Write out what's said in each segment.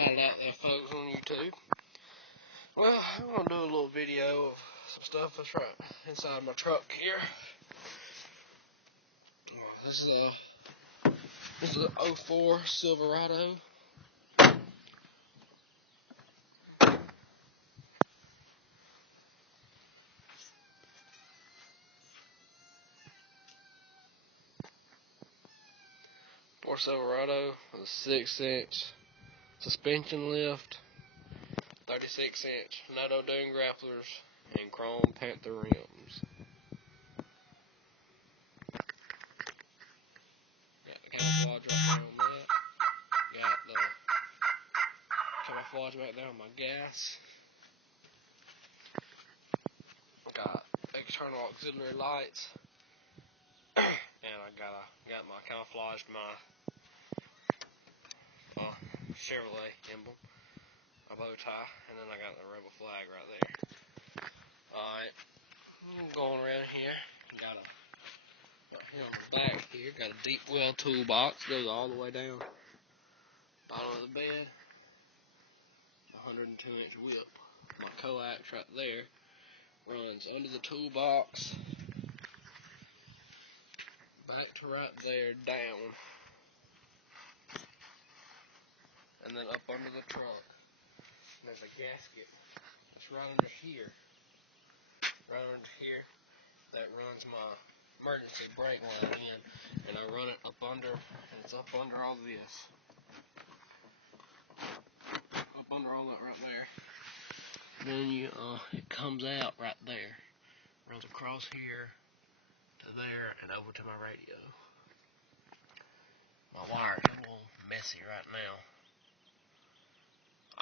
spotted out there, folks, on YouTube. Well, I'm going to do a little video of some stuff that's right inside my truck here. This is a 04 Silverado. Silverado with a 6-inch suspension lift, 36-inch Noto Dune grapplers, and chrome Panther rims. Got the camouflage right there on that. Got the camouflage back there on my gas. Got external auxiliary lights, and I got my camouflaged my Chevrolet emblem, a bow tie, and then I got the rebel flag right there. Alright, I'm going around here. Got here on the back here, got a deep well toolbox, goes all the way down bottom of the bed. 102-inch whip. My coax right there runs under the toolbox, back to right there, down, and then up under the trunk. And there's a gasket that's right under here. Right under here, that runs my emergency brake line in, and I run it up under, and it's up under all this. Up under all that right there. Then it comes out right there. Runs across here to there and over to my radio. My wire is a little messy right now.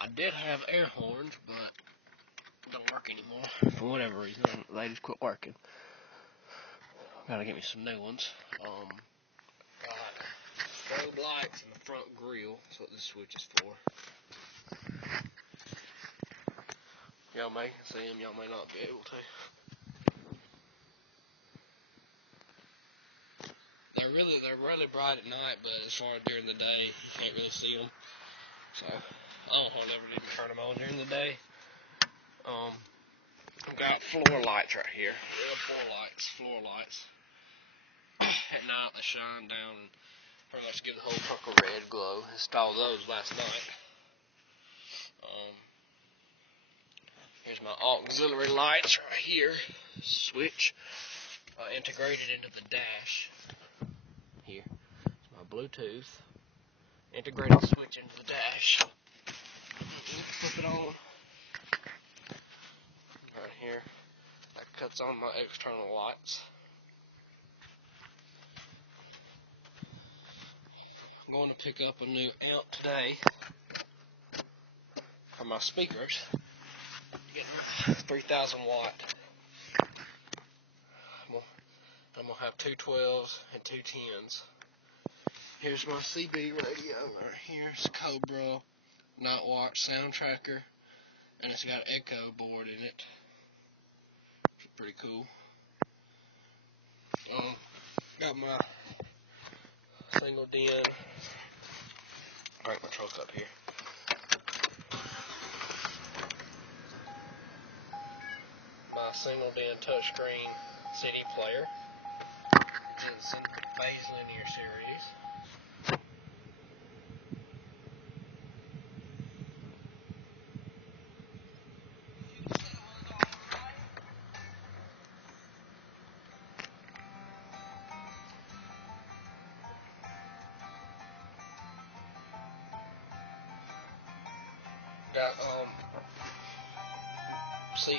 I did have air horns, but don't work anymore for whatever reason. They just quit working. Gotta get me some new ones. Got strobe lights in the front grille. That's what this switch is for. Y'all may see them, y'all may not be able to. They're really bright at night, but as far as during the day, you can't really see them. So I don't hardly ever need to turn them on during the day. I've got floor lights right here. Real floor lights. At night they shine down and pretty much give the whole truck a red glow. Installed those last night. Here's my auxiliary lights right here. Switch integrated into the dash. Here. It's my Bluetooth. Integrated switch into the dash. Flip it on. Right here. That cuts on my external lights. I'm going to pick up a new amp today for my speakers. Getting 3,000 watt. I'm going to have two 12s and two 10s. Here's my CB radio right here. It's Cobra Night Watch sound tracker, and it's got an echo board in it. It's pretty cool. Got my single DIN. Crank my truck up here. My single DIN touchscreen CD player. It's in the Phase Linear series.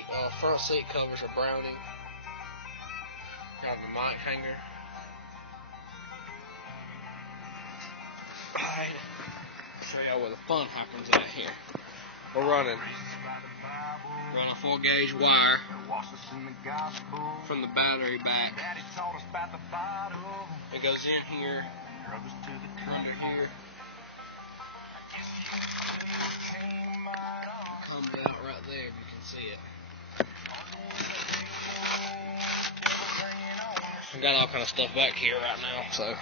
Got front seat covers are Browning. Got my mic hanger. Alright, show y'all where the fun happens at here. We're running 4-gauge wire from the battery back. It goes in here, under here. Comes out right there if you can see it. I got all kind of stuff back here right now, so.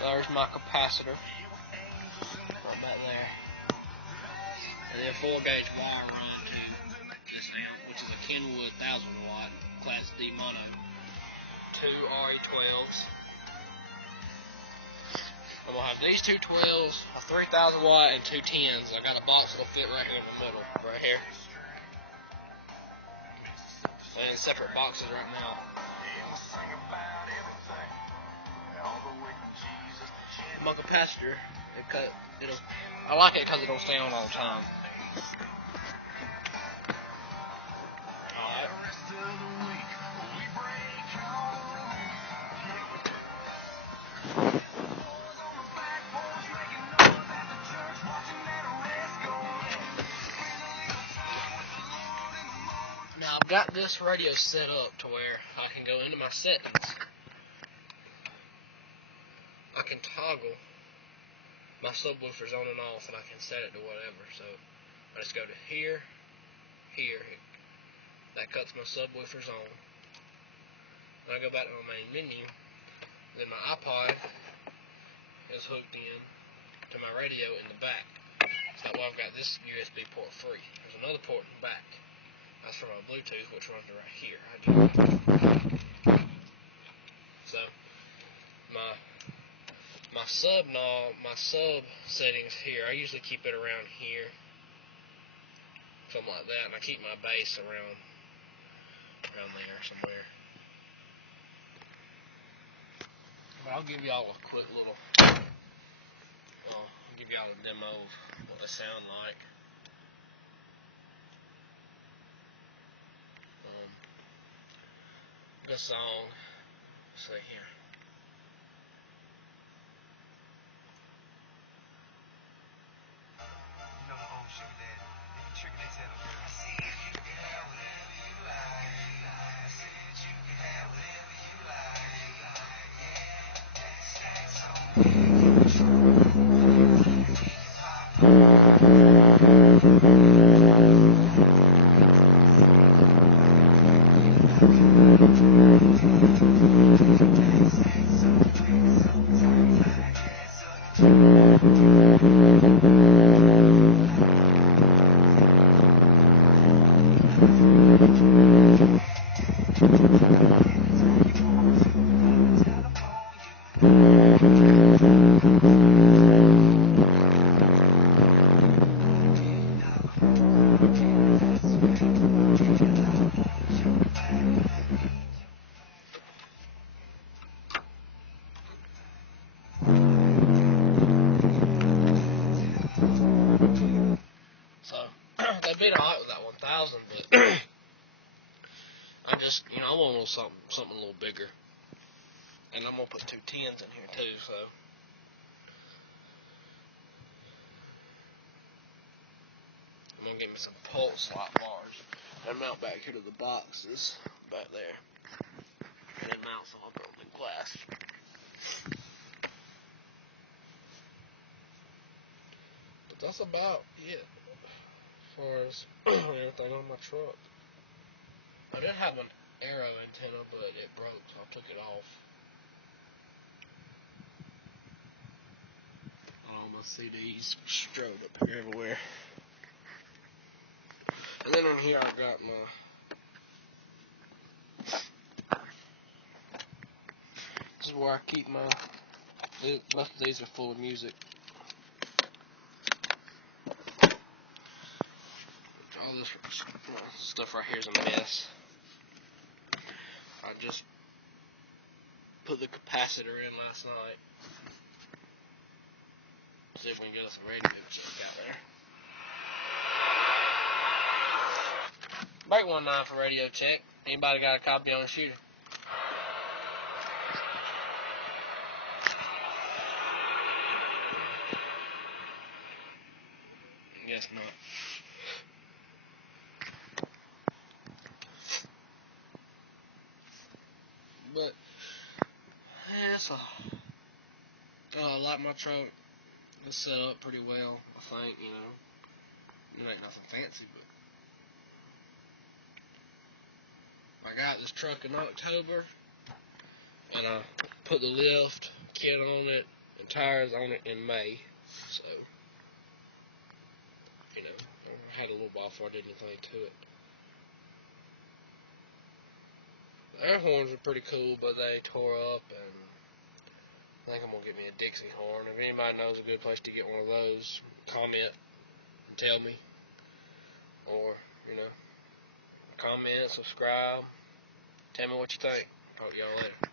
There's my capacitor. Right back there. And then 4-gauge wire run to this amp, which is a Kenwood 1000 watt Class D mono. 2 RE12s. I'm going to have these two 12s, a 3000 watt, and two 10s. I got a box that'll fit right here in the middle, right here. And separate boxes right now. My capacitor, I like it because it don't stay on all the time. Alright. Now I've got this radio set up to where I can go into my settings. I can toggle my subwoofers on and off, and I can set it to whatever. So I just go to here. That cuts my subwoofers on. Then I go back to my main menu. Then my iPod is hooked in to my radio in the back. So that way I've got this USB port free. There's another port in the back. That's for my Bluetooth, which runs right here. So my sub knob, my sub settings here, I usually keep it around here, something like that, and I keep my bass around there somewhere. But I'll give y'all a quick little, I'll give y'all a demo of what they sound like. This song, let's see here. They beat alright with that 1000, but I just, I want a little something a little bigger. And I'm going to put two 10s in here too, so. I'm going to get me some pulse slot bars. They mount back here to the boxes, back there. And then mounts on the glass. But that's about it. As far as anything on my truck. I did have an arrow antenna, but it broke, so I took it off. All my CDs strode up here everywhere. And then in here I've got this is where I keep most of these are full of music. All this stuff right here is a mess. I just put the capacitor in last night. See if we can get us a radio check out there. Break 19 for radio check. Anybody got a copy on the shooter? Guess not. But I like my truck. It's set up pretty well, I think, It ain't nothing fancy, but I got this truck in October, and I put the lift kit on it tires on it in May, so, you know, I had a little while before I did anything to it. The air horns are pretty cool, but they tore up, and I think I'm going to get me a Dixie horn. If anybody knows a good place to get one of those, comment and tell me. Or, you know, comment, subscribe, tell me what you think. Talk to y'all later.